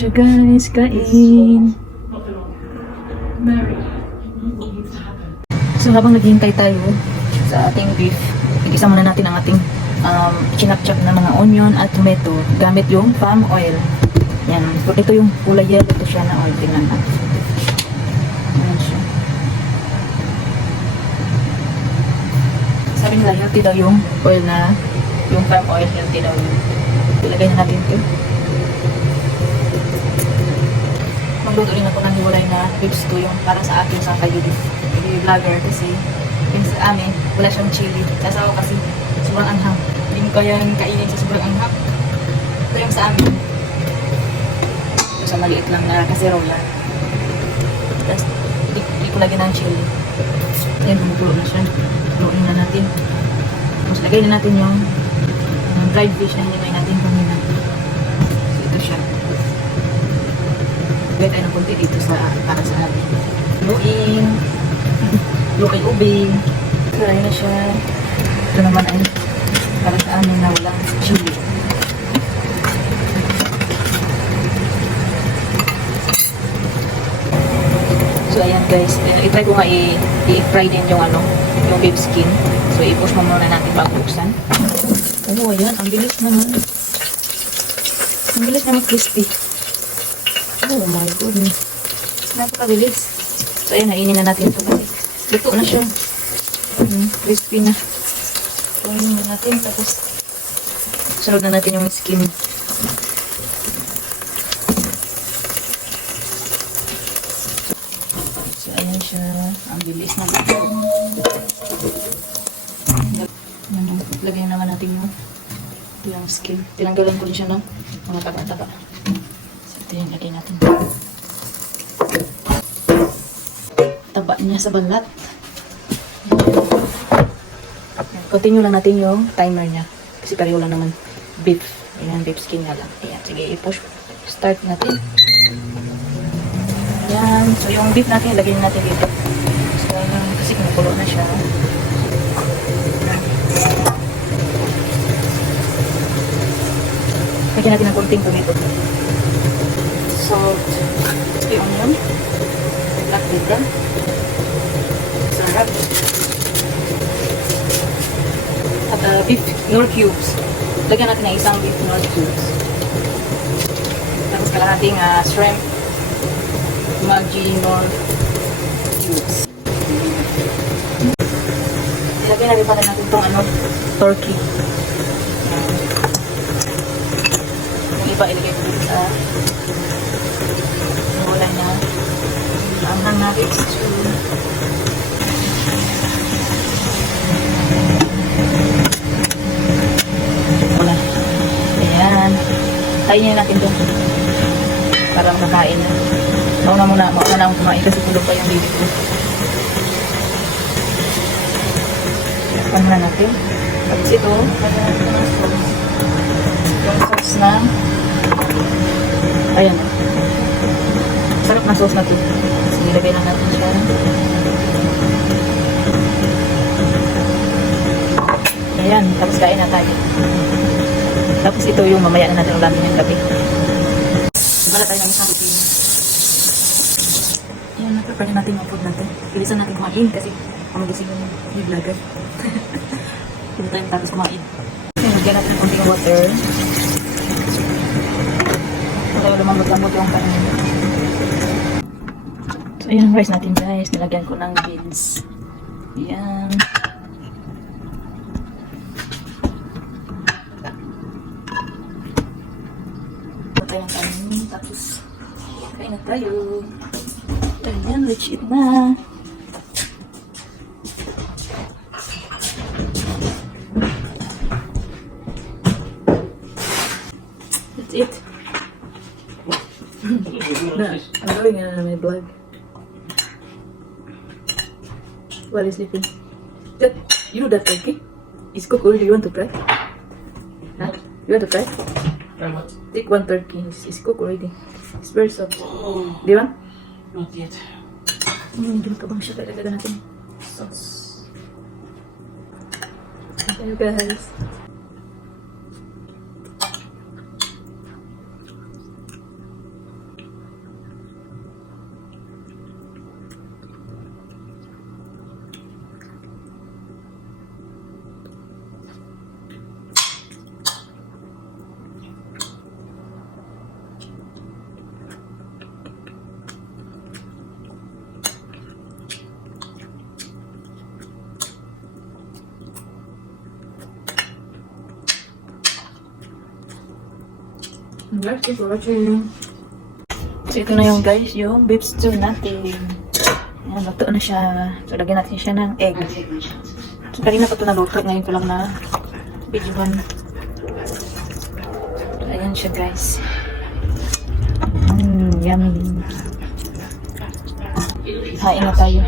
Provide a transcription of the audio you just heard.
siya guys, kain. So habang naghihintay tayo sa ating beef, igisa muna natin ang ating chinap-chop na mga onion at tomato gamit yung palm oil. Yan. So, ito yung kulay yellow. Ito siya na oil. Tingnan natin. Ayan siya. Sabi nila, healthy daw yung oil na, yung palm oil, healthy daw yun. Ilagay na natin ito. Magluto rin ako ng hiwalay na beef stew yung para sa akin sa kayo vlogger kasi yung sa amin, wala siyang chili. Kasi ako kasi sobrang anghang. Hindi ko kaya kainin sa sobrang anghang. Ito yung sa amin. Ito sa maliit lang na kaserola. Tapos, hindi ko lagyan ng chili. Ayan, bumukulo na siya. Luin na natin. Tapos, lagay na natin yung dried fish na hinimay natin kanina. So, ito siya. Lagay tayo ng konti dito para sa amin. Luin. Luin ubing. Kaya na siya. Ito naman ay para sa amin na walang chili. So ayan guys, i-try ko nga i-fry din yung yung beef skin. So i-push mo muna natin bago buksan. Oh ayan, ang bilis naman. Ang bilis naman crispy. Oh my goodness. Napakabilis. So ayan, hainin na natin ito kasi luto na siya. Crispy na. Hainin na natin tapos sunod na natin yung skin. So ayan siya. Ang bilis na luto. Lagyan naman natin yung skin. Tinanggalan ko rin siya ng mga taba-taba. So ito yung lagay natin. Taba niya sa balat. Continue lang natin yung timer niya. Kasi pareho lang naman beef. Ayan, beef skin na lang. Ayan, sige, i-push. Start natin. Ayan. So, yung beef natin, lagyan natin dito. So, kasi kumukulo na siya. Lagyan natin ng konting tomato. Salt. Crispy onion. Black pepper. Sarap. At beef nor cubes. Lagyan natin ng isang beef nor cubes. Tapos kalahating shrimp Maggi nor cubes. Ilagay na rin pala natin itong turkey. Yung iba ilagay ko dito sa wala na ang natin stew. Kainin natin ito para makakain na. Mauna akong kumain kasi tulog pa yung baby ko. Pan na natin. Tapos ito, yung sauce na ayan. Sarap na sauce na ito. Kasi ilagay lang natin siya. Ayan, tapos kain na tayo. Tapos ito yung mamaya na natin ulamin yung gabi. Wala tayo ng isang pin. Ayan, na-prepare na natin yung food natin. Bilisan natin kumain kasi magising yung vlogger. Hindi tayo tapos kumain. Lagyan natin yung konting water. Para lumambot-lambot yung kanin. So ayan ang rice natin guys. Nilagyan ko ng beans. Ayan. Tayo ng kanin. Tapos kain na tayo. Ayan, let's eat na. That's it. I'm going in on my vlog. While he's sleeping. That, you know that turkey? It's cooked already. You want to try? Huh? You want to try? What? Take one turkey. It's cooked already. It's very soft. Do you want? Not yet. Hindi ka bang siya kailangan natin? Sauce. Thank you guys. Thank you for watching. So ito na yung guys, yung beef stew natin. Ayan, luto na siya. So lagyan natin siya ng egg. So kanina pa ito naluto, ngayon ko lang na videohan. So ayan siya guys. Yummy. Hain na tayo.